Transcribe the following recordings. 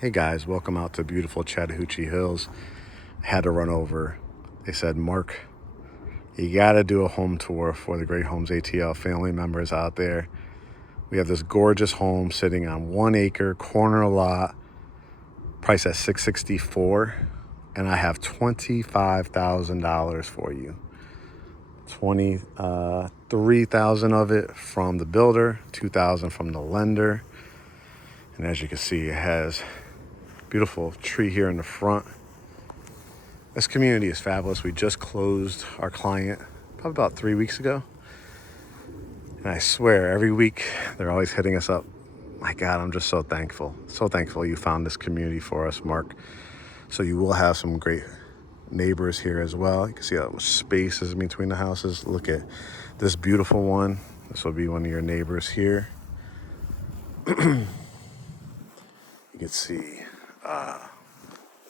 Hey guys, welcome out to beautiful Chattahoochee Hills. Had to run over. They said, Mark, you gotta do a home tour for the GreatHomesATL family members out there. We have this gorgeous home sitting on 1 acre, corner lot, priced at $664, and I have $25,000 for you. $3,000 of it from the builder, $2,000 from the lender. And as you can see, it has beautiful tree here in the front. This community is fabulous. We just closed our client probably about 3 weeks ago. And I swear every week they're always hitting us up. My God, I'm just so thankful. So thankful you found this community for us, Mark. So you will have some great neighbors here as well. You can see how much space is in between the houses. Look at this beautiful one. This will be one of your neighbors here. You can see the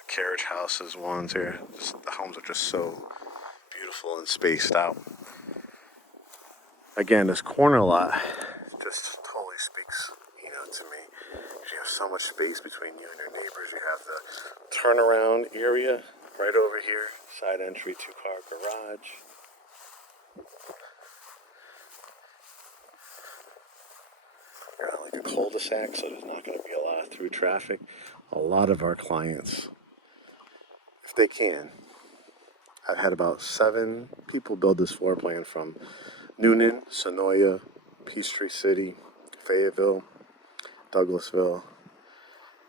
carriage houses ones here. The homes are just so beautiful and spaced out. Again, this corner lot just totally speaks, to me. You have so much space between you and your neighbors. You have the turnaround area right over here. Side entry, 2-car garage. You're on like a cul-de-sac, so there's not going to be a lot of through traffic. A lot of our clients, if they can, I've had about 7 people build this floor plan from Noonan, Sonoya, Peachtree City, Fayetteville, Douglasville,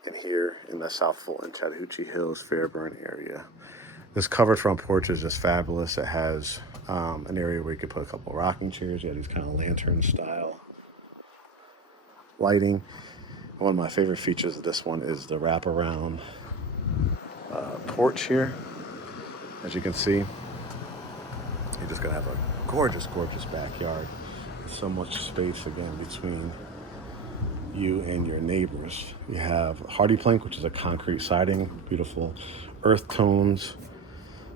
and here in the South Fulton, Chattahoochee Hills, Fairburn area. This covered front porch is just fabulous. It has an area where you could put a couple rocking chairs. You have these kind of lantern style lighting. And one of my favorite features of this one is the wraparound porch here. As you can see, you're just gonna have a gorgeous, gorgeous backyard. So much space again between you and your neighbors. You have hardy plank, which is a concrete siding, beautiful earth tones,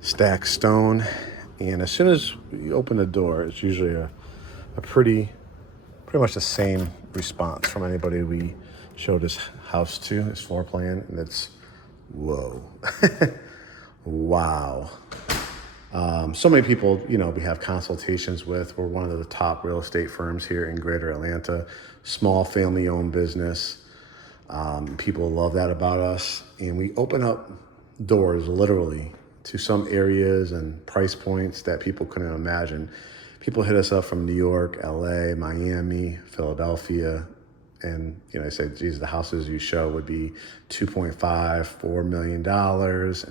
stacked stone, and as soon as you open the door, it's usually a pretty much the same response from anybody we show this house to, this floor plan, and it's whoa. Wow. So many people, we have consultations with. We're one of the top real estate firms here in Greater Atlanta, small family-owned business. People love that about us. And we open up doors literally to some areas and price points that people couldn't imagine. People hit us up from New York, LA, Miami, Philadelphia, and they say, geez, the houses you show would be $2.5, $4 million in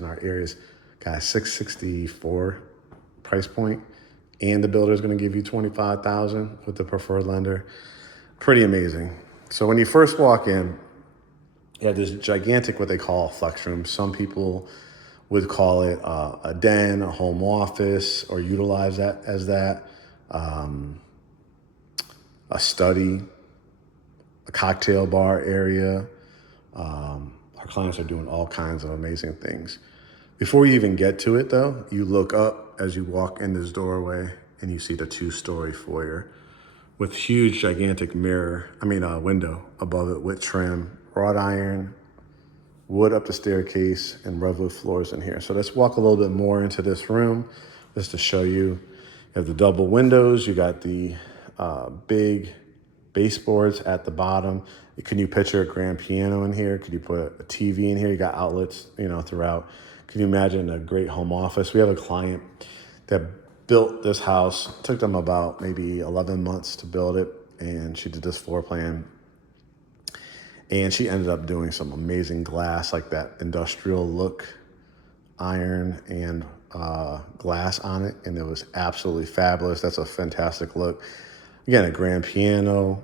our areas. Got a $664 price point, and the builder is going to give you $25,000 with the preferred lender. Pretty amazing. So when you first walk in, you have this gigantic, what they call a flex room. Some people would call it a den, a home office, or utilize that as that. A study, a cocktail bar area. Our clients are doing all kinds of amazing things. Before you even get to it, though, you look up as you walk in this doorway and you see the 2-story foyer with huge, gigantic window above it with trim, wrought iron, wood up the staircase, and redwood floors in here. So let's walk a little bit more into this room just to show you. You have the double windows. You got the big baseboards at the bottom. Can you picture a grand piano in here? Could you put a TV in here? You got outlets, throughout. Can you imagine a great home office? We have a client that built this house. It took them about maybe 11 months to build it, and she did this floor plan. And she ended up doing some amazing glass, like that industrial look, iron and glass on it, and it was absolutely fabulous. That's a fantastic look. Again, a grand piano,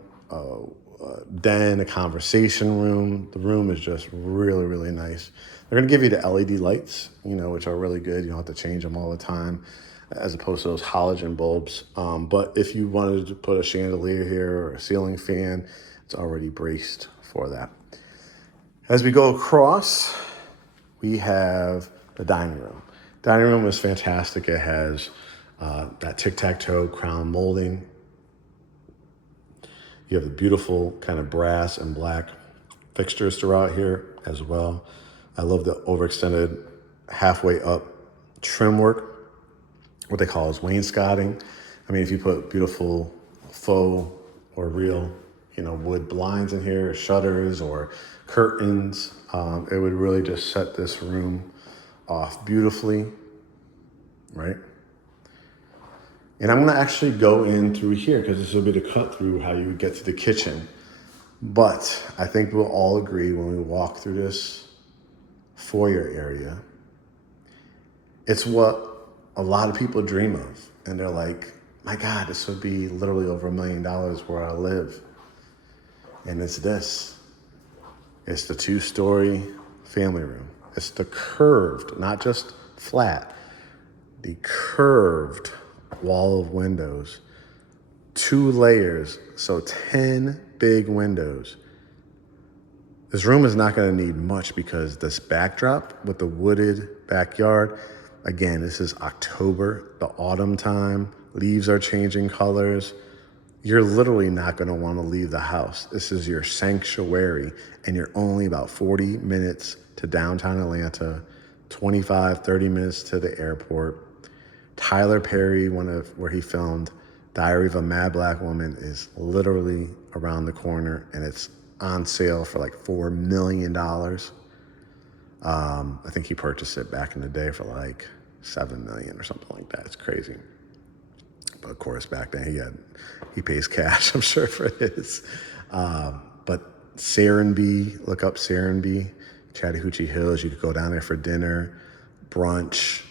den, a conversation room. The room is just really, really nice. They're going to give you the LED lights, which are really good. You don't have to change them all the time, as opposed to those halogen bulbs. But if you wanted to put a chandelier here or a ceiling fan, it's already braced for that. As we go across, we have the dining room. Dining room is fantastic. It has that tic-tac-toe crown molding. You have the beautiful kind of brass and black fixtures throughout here as well. I love the overextended halfway up trim work, what they call is wainscoting. I mean, if you put beautiful faux or real, wood blinds in here, or shutters or curtains, it would really just set this room off beautifully, right? And I'm gonna actually go in through here because this will be the cut through how you get to the kitchen. But I think we'll all agree when we walk through this foyer area, it's what a lot of people dream of. And they're like, my God, this would be literally over $1 million where I live. And it's this. It's the 2-story family room. It's the curved, not just flat, the curved wall of windows, 2 layers, so 10 big windows. This room is not going to need much because this backdrop with the wooded backyard, again, this is October, the autumn time, leaves are changing colors. You're literally not going to want to leave the house. This is your sanctuary, and you're only about 40 minutes to downtown Atlanta, 25, 30 minutes to the airport. Tyler Perry, where he filmed Diary of a Mad Black Woman, is literally around the corner, and it's on sale for like $4 million. I think he purchased it back in the day for like $7 million or something like that. It's crazy. But of course, back then he pays cash, I'm sure, for his. But Serenbe, look up Serenbe, Chattahoochee Hills. You could go down there for dinner, brunch,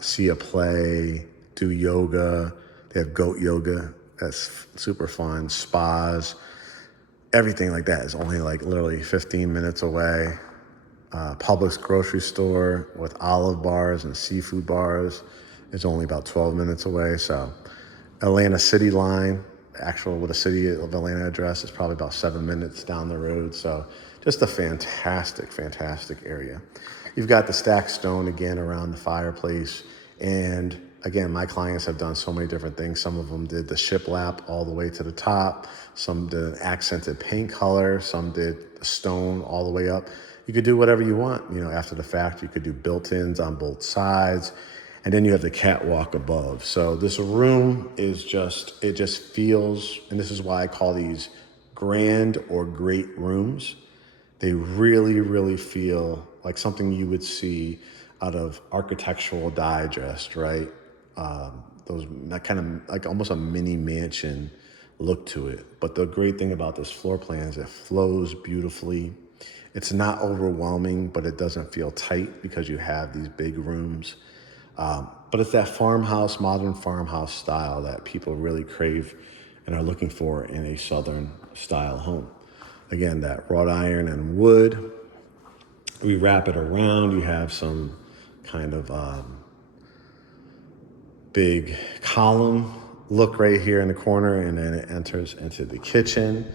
see a play, do yoga. They have goat yoga. That's super fun. Spas, everything like that is only like literally 15 minutes away. Publix grocery store with olive bars and seafood bars is only about 12 minutes away. So Atlanta City line, with a city of Atlanta address, is probably about 7 minutes down the road. So just a fantastic, fantastic area. You've got the stacked stone again around the fireplace. And again, my clients have done so many different things. Some of them did the shiplap all the way to the top. Some did an accented paint color. Some did the stone all the way up. You could do whatever you want, after the fact. You could do built-ins on both sides. And then you have the catwalk above. So this room is it just feels, and this is why I call these grand or great rooms. They really, really feel like something you would see out of Architectural Digest, right? That kind of like almost a mini mansion look to it. But the great thing about this floor plan is it flows beautifully. It's not overwhelming, but it doesn't feel tight because you have these big rooms. But it's that farmhouse, modern farmhouse style that people really crave and are looking for in a Southern style home. Again, that wrought iron and wood. We wrap it around. You have some kind of big column look right here in the corner, and then it enters into the kitchen.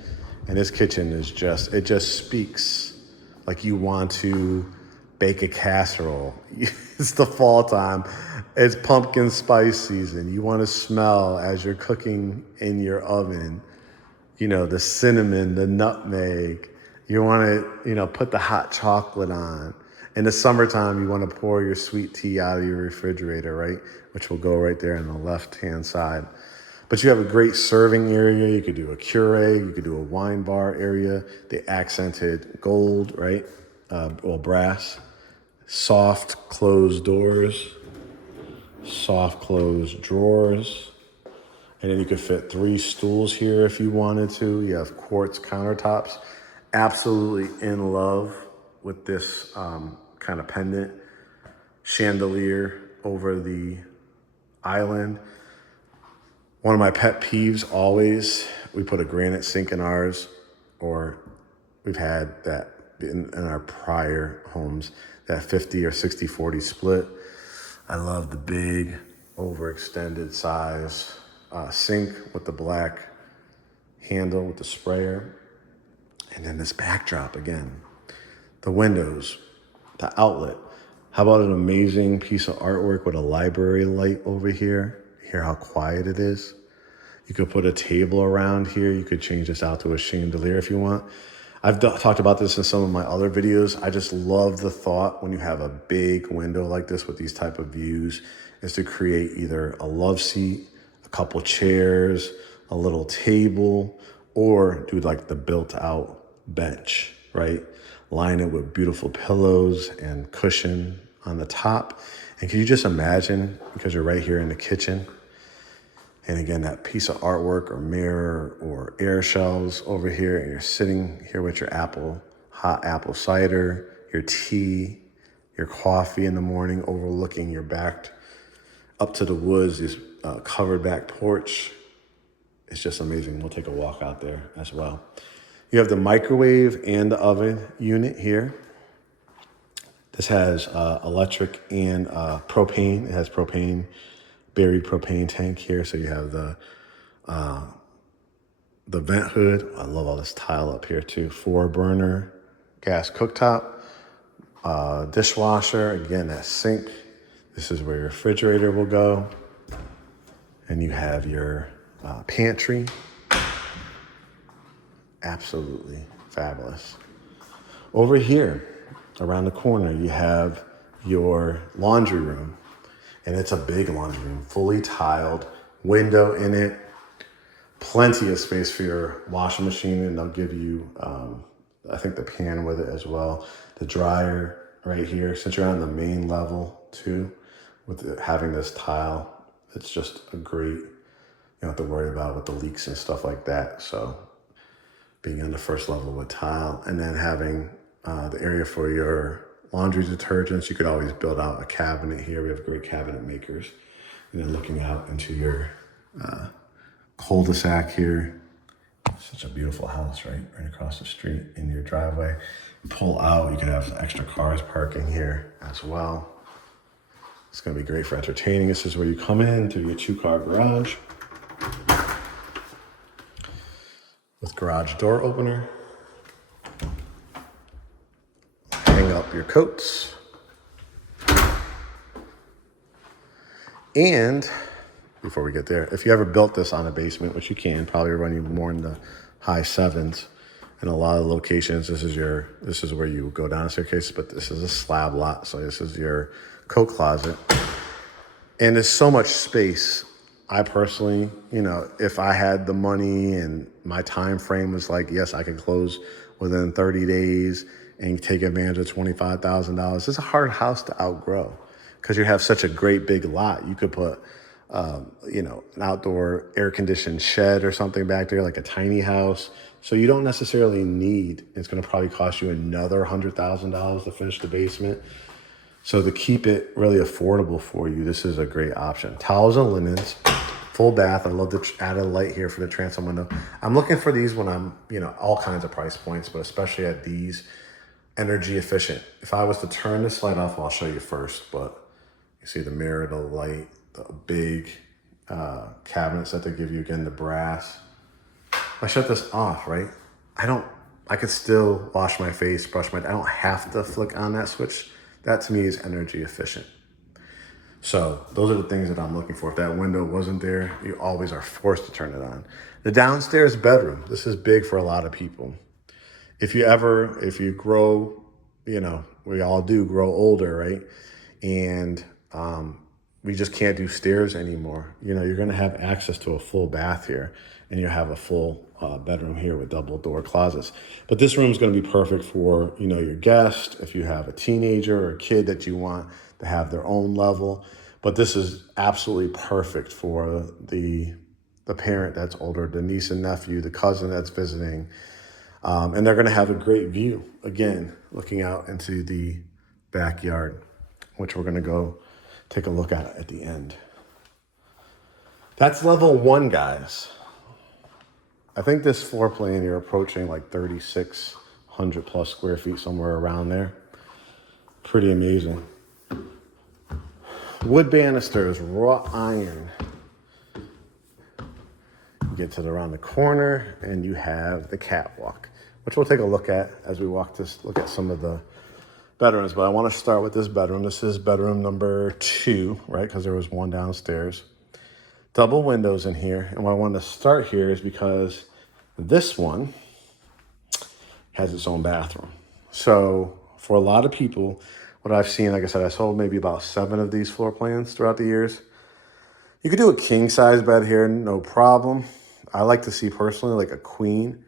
And this kitchen is it just speaks like you want to bake a casserole. It's the fall time. It's pumpkin spice season. You want to smell as you're cooking in your oven, the cinnamon, the nutmeg. You want to, put the hot chocolate on. In the summertime, you want to pour your sweet tea out of your refrigerator, right? Which will go right there on the left-hand side. But you have a great serving area. You could do a Keurig. You could do a wine bar area. The accented gold, right? Brass. Soft closed doors. Soft closed drawers. And then you could fit 3 stools here if you wanted to. You have quartz countertops. Absolutely in love with this kind of pendant chandelier over the island. One of my pet peeves always, we put a granite sink in ours, or we've had that in our prior homes, that 50 or 60-40 split. I love the big overextended size sink with the black handle with the sprayer. And then this backdrop again, the windows, the outlet. How about an amazing piece of artwork with a library light over here? Hear how quiet it is? You could put a table around here. You could change this out to a chandelier if you want. I've talked about this in some of my other videos. I just love the thought when you have a big window like this with these type of views is to create either a love seat, a couple chairs, a little table, or do like the built out bench, right? Line it with beautiful pillows and cushion on the top. And can you just imagine, because you're right here in the kitchen, and again, that piece of artwork or mirror or air shelves over here, and you're sitting here with your hot apple cider, your tea, your coffee in the morning, overlooking your back up to the woods, this covered back porch. It's just amazing. We'll take a walk out there as well. You have the microwave and the oven unit here. This has electric and propane. It has propane, buried propane tank here. So you have the vent hood. I love all this tile up here too. 4-burner gas cooktop, dishwasher. Again, that sink. This is where your refrigerator will go. And you have your pantry. Absolutely fabulous. Over here, around the corner, you have your laundry room. And it's a big laundry room, fully tiled, window in it, plenty of space for your washing machine, and they'll give you, I think, the pan with it as well. The dryer right here, since you're on the main level too, with having this tile, it's just a great, you don't have to worry about with the leaks and stuff like that. So being on the first level with tile, and then having the area for your laundry detergents. You could always build out a cabinet here. We have great cabinet makers. And then looking out into your cul-de-sac here. Such a beautiful house, right? Right across the street in your driveway. Pull out, you could have some extra cars parking here as well. It's gonna be great for entertaining. This is where you come in to your 2-car garage with garage door opener. Hang up your coats. And before we get there, if you ever built this on a basement, which you can, probably run you more in the high 7s. In a lot of locations, this is where you go down a staircase, but this is a slab lot. So this is your coat closet. And there's so much space. I personally, if I had the money and my time frame was like, yes, I could close within 30 days and take advantage of $25,000. It's a hard house to outgrow because you have such a great big lot. You could put, an outdoor air-conditioned shed or something back there, like a tiny house. So you don't necessarily need, it's going to probably cost you another $100,000 to finish the basement. So to keep it really affordable for you, this is a great option. Towels and linens, full bath. I love the added light here for the transom window. I'm looking for these when I'm, all kinds of price points, but especially at these, energy efficient. If I was to turn this light off, I'll show you first, but you see the mirror, the light, the big cabinets that they give you, again, the brass. If I shut this off, right? I could still wash my face, I don't have to flick on that switch. That to me is energy efficient. So those are the things that I'm looking for. If that window wasn't there, you always are forced to turn it on. The downstairs bedroom, this is big for a lot of people. If you grow, we all do grow older, right? And we just can't do stairs anymore. You're gonna have access to a full bath here, and you have a full bedroom here with double door closets. But this room is gonna be perfect for, your guest, if you have a teenager or a kid that you want to have their own level. But this is absolutely perfect for the parent that's older, the niece and nephew, the cousin that's visiting. And they're going to have a great view, again, looking out into the backyard, which we're going to go take a look at the end. That's level 1, guys. I think this floor plan, you're approaching like 3,600 plus square feet, somewhere around there. Pretty amazing. Wood banisters, wrought iron. You get to around the corner and you have the catwalk, which we'll take a look at as we look at some of the bedrooms. But I want to start with this bedroom. This is bedroom number 2, right? Because there was one downstairs. Double windows in here. And why I wanted to start here is because this one has its own bathroom. So for a lot of people, what I've seen, like I said, I sold maybe about 7 of these floor plans throughout the years. You could do a king size bed here, no problem. I like to see personally like a queen,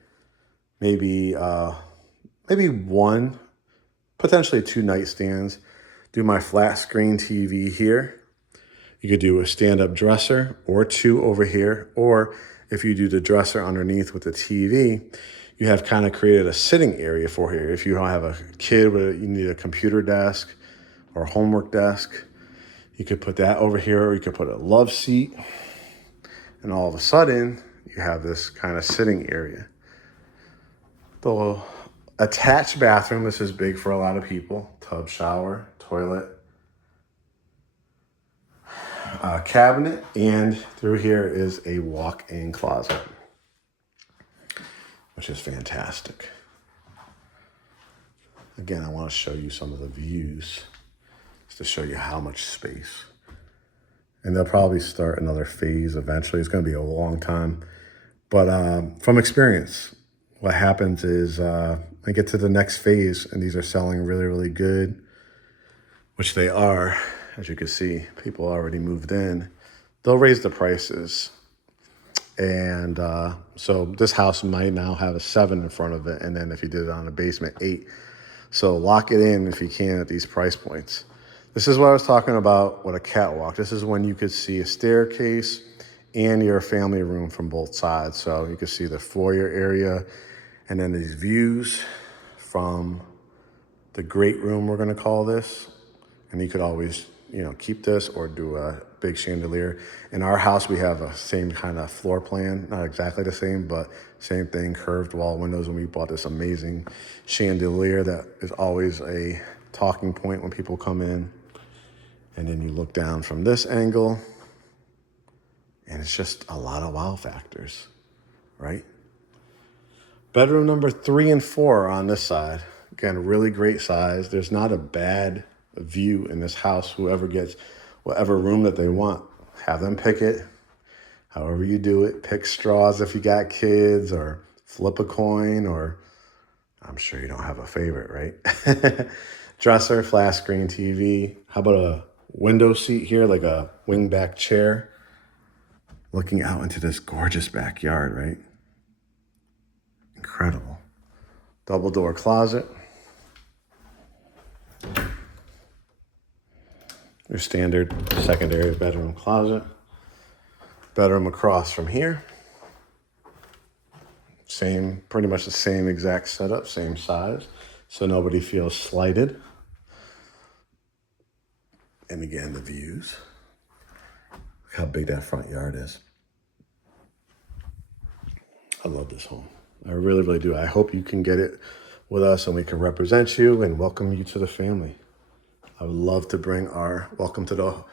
maybe one, potentially 2 nightstands. Do my flat screen TV here. You could do a stand-up dresser or 2 over here. Or if you do the dresser underneath with the TV, you have kind of created a sitting area for here. If you don't have a kid where you need a computer desk or a homework desk, you could put that over here, or you could put a love seat. And all of a sudden, you have this kind of sitting area. The attached bathroom, this is big for a lot of people. Tub, shower, toilet, cabinet, and through here is a walk-in closet, which is fantastic. Again, I want to show you some of the views just to show you how much space. And they'll probably start another phase eventually. It's going to be a long time. But from experience, what happens is I get to the next phase, and these are selling really, really good, which they are. As you can see, people already moved in. They'll raise the prices. And so this house might now have a 7 in front of it. And then if you did it on a basement, 8. So lock it in if you can at these price points. This is what I was talking about with a catwalk. This is when you could see a staircase and your family room from both sides. So you could see the foyer area and then these views from the great room, we're gonna call this. And you could always, keep this or do a big chandelier. In our house, we have a same kind of floor plan, not exactly the same, but same thing, curved wall windows. And we bought this amazing chandelier that is always a talking point when people come in. And then you look down from this angle, and it's just a lot of wow factors, right? Bedroom number 3 and 4 are on this side. Again, really great size. There's not a bad view in this house. Whoever gets whatever room that they want, have them pick it. However you do it, pick straws if you got kids, or flip a coin, or I'm sure you don't have a favorite, right? Dresser, flat screen TV. How about a window seat here, like a wingback chair, looking out into this gorgeous backyard, right? Incredible. Double door closet. Your standard secondary bedroom closet. Bedroom across from here. Same, pretty much the same exact setup, same size, so nobody feels slighted. And again, the views. Look how big that front yard is. I love this home. I really, really do. I hope you can get it with us and we can represent you and welcome you to the family. I would love to bring our welcome to the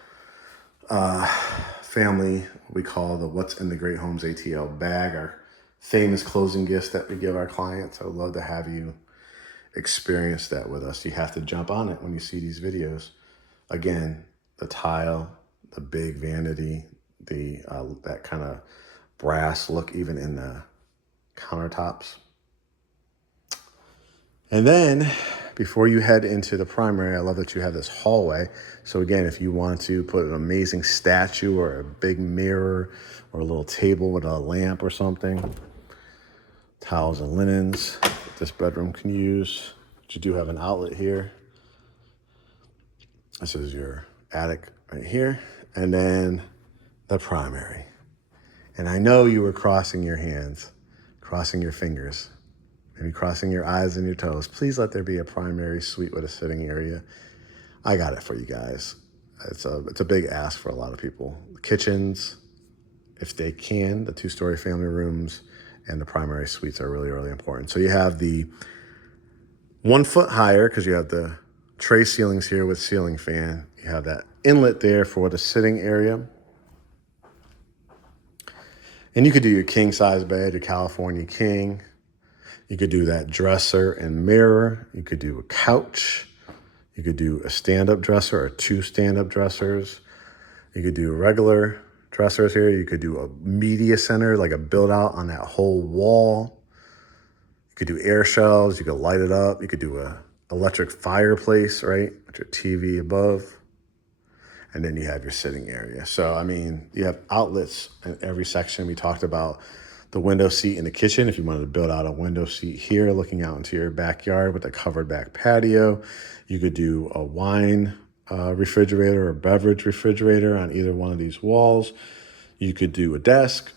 family, we call the What's in the Great Homes ATL bag, our famous closing gifts that we give our clients. I would love to have you experience that with us. You have to jump on it when you see these videos. Again, the tile, the big vanity, the that kind of brass look even in the countertops. And then before you head into the primary, I love that you have this hallway. So again, if you want to put an amazing statue or a big mirror or a little table with a lamp or something, towels and linens that this bedroom can use. But you do have an outlet here. This is your attic right here. And then the primary. And I know you were crossing your hands, crossing your fingers, maybe crossing your eyes and your toes. Please let there be a primary suite with a sitting area. I got it for you guys. It's a big ask for a lot of people. Kitchens, if they can, the 2-story family rooms, and the primary suites are really, really important. So you have the 1 foot higher because you have the tray ceilings here with ceiling fan. You have that inlet there for the sitting area. And you could do your king size bed, your California king. You could do that dresser and mirror. You could do a couch. You could do a stand-up dresser or 2 stand-up dressers. You could do regular dressers here. You could do a media center, like a build out on that whole wall. You could do air shelves, you could light it up, you could do a electric fireplace, right, with your TV above. And then you have your sitting area. So, I mean, you have outlets in every section. We talked about the window seat in the kitchen. If you wanted to build out a window seat here, looking out into your backyard with a covered back patio, you could do a wine refrigerator or beverage refrigerator on either one of these walls. You could do a desk.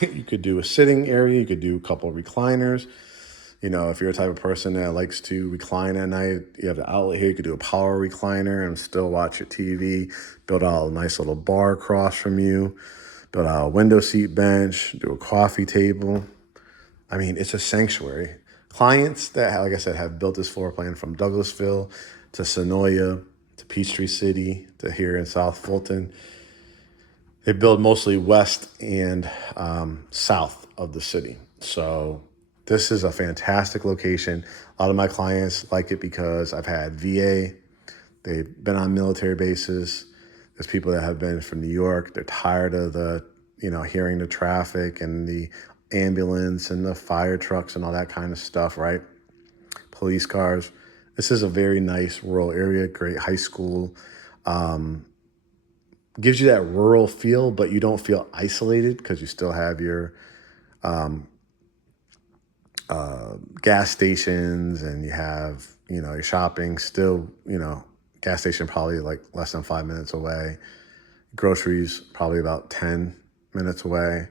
You could do a sitting area. You could do a couple of recliners. You know, if you're a type of person that likes to recline at night, you have the outlet here. You could do a power recliner and still watch your TV, build out a nice little bar across from you, build out a window seat bench, do a coffee table. I mean, it's a sanctuary. Clients that, like I said, have built this floor plan from Douglasville to Sonoya to Peachtree City to here in South Fulton. They build mostly west and south of the city. So this is a fantastic location. A lot of my clients like it because I've had VA. They've been on military bases. There's people that have been from New York. They're tired of the, hearing the traffic and the ambulance and the fire trucks and all that kind of stuff, right? Police cars. This is a very nice rural area, great high school. Gives you that rural feel, but you don't feel isolated because you still have your gas stations and you have, your shopping still, gas station probably like less than 5 minutes away. Groceries probably about 10 minutes away.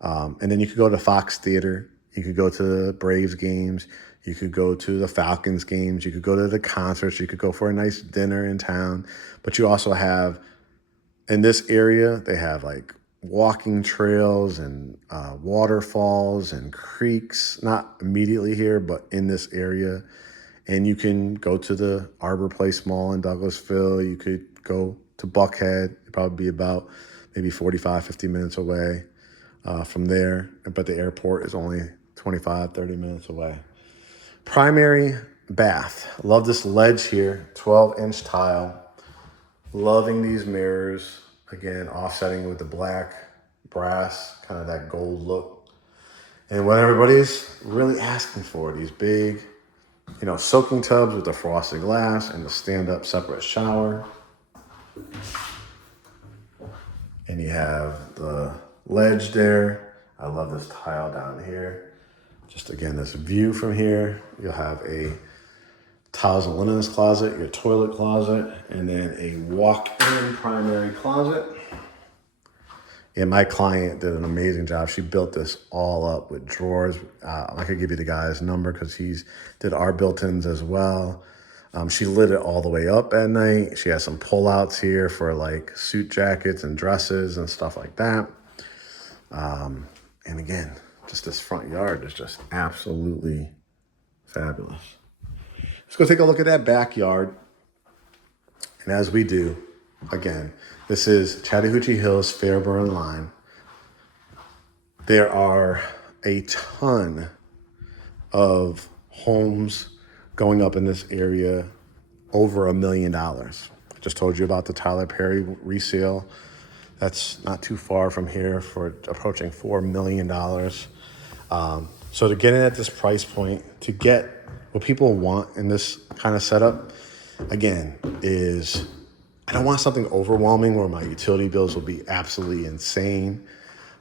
And then you could go to Fox Theater. You could go to the Braves games. You could go to the Falcons games. You could go to the concerts. You could go for a nice dinner in town. But you also have, in this area, they have like walking trails and waterfalls and creeks, not immediately here, but in this area. And you can go to the Arbor Place Mall in Douglasville. You could go to Buckhead. It'd probably be about maybe 45, 50 minutes away from there. But the airport is only 25, 30 minutes away. Primary bath. Love this ledge here, 12-inch tile. Loving these mirrors. Again, offsetting with the black brass, kind of that gold look. And what everybody's really asking for, these big, soaking tubs with the frosted glass and the stand-up separate shower. And you have the ledge there. I love this tile down here. Just again, this view from here. You'll have a towels and linens closet, your toilet closet, and then a walk-in primary closet. And my client did an amazing job. She built this all up with drawers. I could give you the guy's number because he's did our built-ins as well. She lit it all the way up at night. She has some pull-outs here for like suit jackets and dresses and stuff like that. And again, just this front yard is just absolutely fabulous. Let's go take a look at that backyard. And as we do, again, this is Chattahoochee Hills, Fairburn line. There are a ton of homes going up in this area over $1 million. I just told you about the Tyler Perry resale. That's not too far from here for approaching $4 million. So to get in at this price point, to get what people want in this kind of setup, again, is I don't want something overwhelming where my utility bills will be absolutely insane,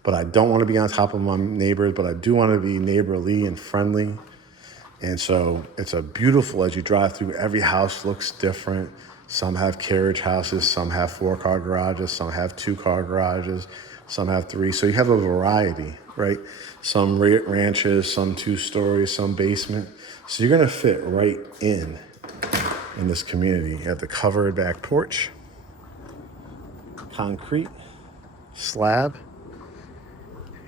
but I don't want to be on top of my neighbors, but I do want to be neighborly and friendly. And so it's a beautiful, as you drive through, every house looks different. Some have carriage houses, some have 4-car garages, some have 2-car garages, some have 3. So you have a variety, right? Some ranches, some 2-stories, some basement. So you're going to fit right in this community. You have the covered back porch, concrete slab.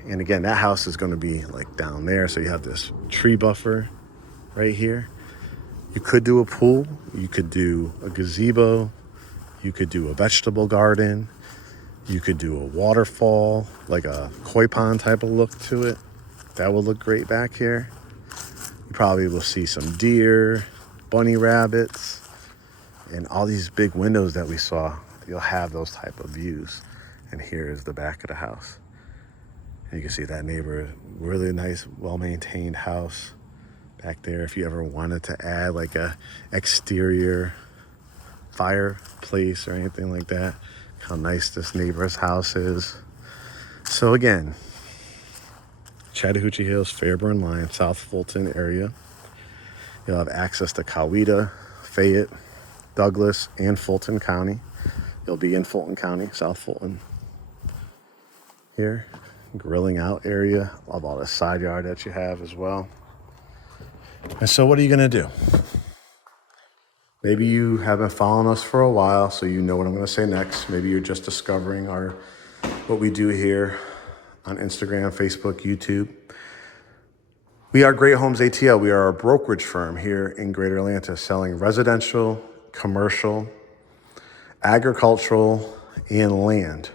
And again, that house is going to be like down there. So you have this tree buffer right here. You could do a pool. You could do a gazebo. You could do a vegetable garden. You could do a waterfall, like a koi pond type of look to it. That will look great back here. You probably will see some deer, bunny rabbits, and all these big windows that we saw. You'll have those type of views. And here is the back of the house. And you can see that neighbor, really nice, well-maintained house. Back there, if you ever wanted to add like a exterior fireplace or anything like that, how nice this neighbor's house is. So again, Chattahoochee Hills, Fairburn line, South Fulton area. You'll have access to Coweta, Fayette, Douglas, and Fulton County. You'll be in Fulton County, South Fulton. Here, grilling out area. Love all the side yard that you have as well. And so what are you gonna do? Maybe you have been following us for a while, so you know what I'm gonna say next. Maybe you're just discovering what we do here on Instagram, Facebook, YouTube. We are GreatHomesATL. We are a brokerage firm here in Greater Atlanta selling residential, commercial, agricultural, and land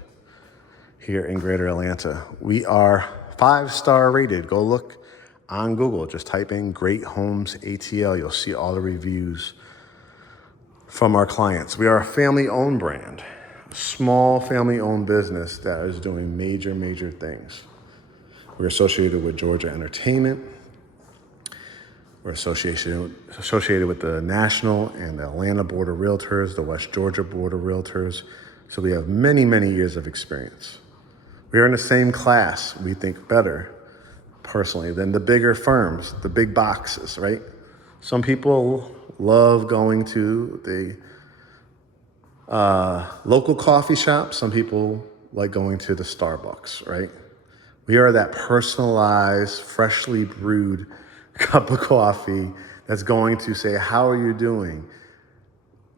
here in Greater Atlanta. We are 5-star rated. Go look on Google. Just type in GreatHomesATL. You'll see all the reviews from our clients. We are a family-owned brand, a small family-owned business that is doing major, major things. We're associated with Georgia Entertainment. We're associated with the National and the Atlanta Board of Realtors, the West Georgia Board of Realtors. So we have many, many years of experience. We are in the same class, we think better, personally, than the bigger firms, the big boxes, right? Some people love going to the local coffee shop. Some people like going to the Starbucks, right? We are that personalized, freshly brewed cup of coffee that's going to say, how are you doing?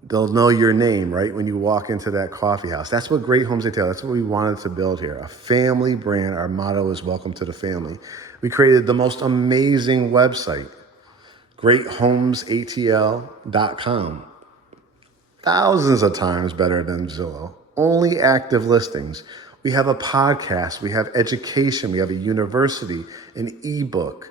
They'll know your name, right, when you walk into that coffee house. That's what GreatHomesATL, that's what we wanted to build here, a family brand. Our motto is welcome to the family. We created the most amazing website, GreatHomesATL.com. Thousands of times better than Zillow. Only active listings. We have a podcast, we have education, we have a university, an ebook.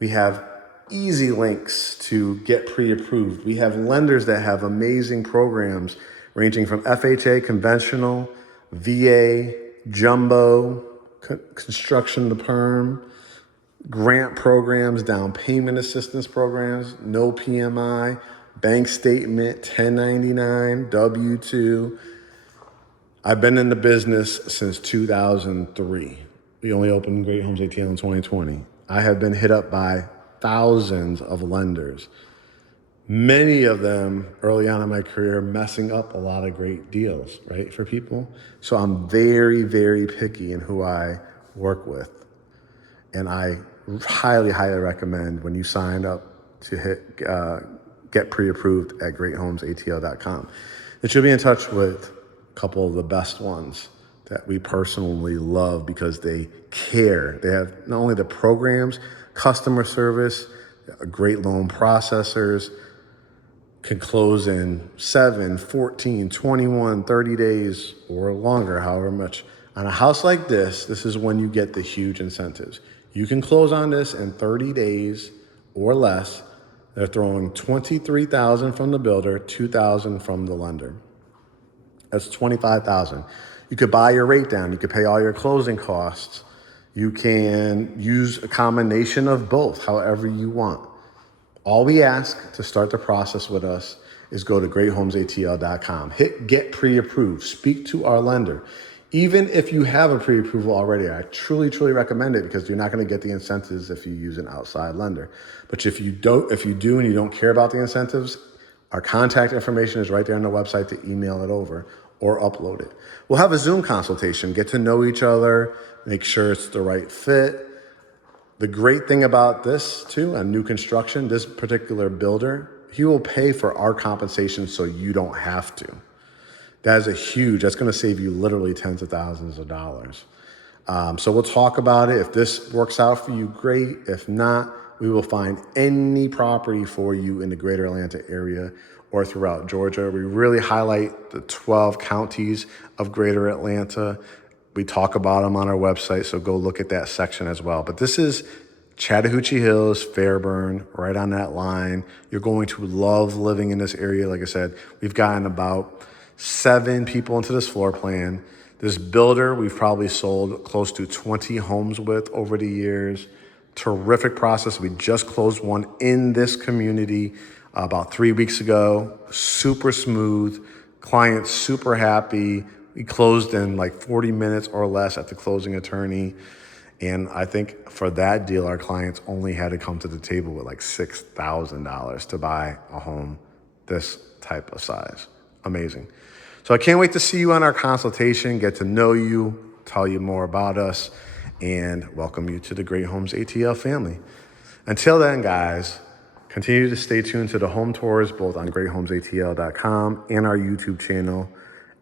We have easy links to get pre-approved. We have lenders that have amazing programs ranging from FHA, conventional, VA, jumbo, construction to perm, grant programs, down payment assistance programs, no PMI, bank statement, 1099, W-2. I've been in the business since 2003. We only opened GreatHomesATL in 2020. I have been hit up by thousands of lenders, many of them early on in my career messing up a lot of great deals, right, for people. So I'm very, very picky in who I work with. And I highly, highly recommend when you sign up to get pre-approved at GreatHomesATL.com that you'll be in touch with a couple of the best ones that we personally love because they care. They have not only the programs, customer service, great loan processors, can close in 7, 14, 21, 30 days or longer, however much. On a house like this is when you get the huge incentives. You can close on this in 30 days or less. They're throwing $23,000 from the builder, $2,000 from the lender. That's $25,000. You could buy your rate down. You could pay all your closing costs. You can use a combination of both, however you want. All we ask to start the process with us is go to GreatHomesATL.com. Hit get pre-approved. Speak to our lender. Even if you have a pre-approval already, I truly, truly recommend it because you're not going to get the incentives if you use an outside lender. But if you do and you don't care about the incentives, our contact information is right there on the website to email it over or upload it. We'll have a Zoom consultation, get to know each other, make sure it's the right fit. The great thing about this too, on new construction, this particular builder, he will pay for our compensation so you don't have to. That's gonna save you literally tens of thousands of dollars. So we'll talk about it. If this works out for you, great. If not, we will find any property for you in the greater Atlanta area or throughout Georgia. We really highlight the 12 counties of greater Atlanta. We talk about them on our website, so go look at that section as well. But this is Chattahoochee Hills, Fairburn, right on that line. You're going to love living in this area. Like I said, we've gotten about 7 people into this floor plan. This builder, we've probably sold close to 20 homes with over the years. Terrific process. We just closed one in this community about 3 weeks ago. Super smooth. Client super happy. We closed in like 40 minutes or less at the closing attorney. And I think for that deal, our clients only had to come to the table with like $6,000 to buy a home this type of size. Amazing. So I can't wait to see you on our consultation, get to know you, tell you more about us, and welcome you to the Great Homes ATL family. Until then, guys, continue to stay tuned to the home tours, both on GreatHomesATL.com and our YouTube channel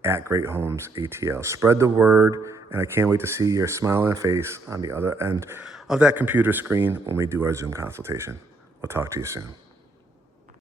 at GreatHomesATL. Spread the word, and I can't wait to see your smiling face on the other end of that computer screen when we do our Zoom consultation. We'll talk to you soon.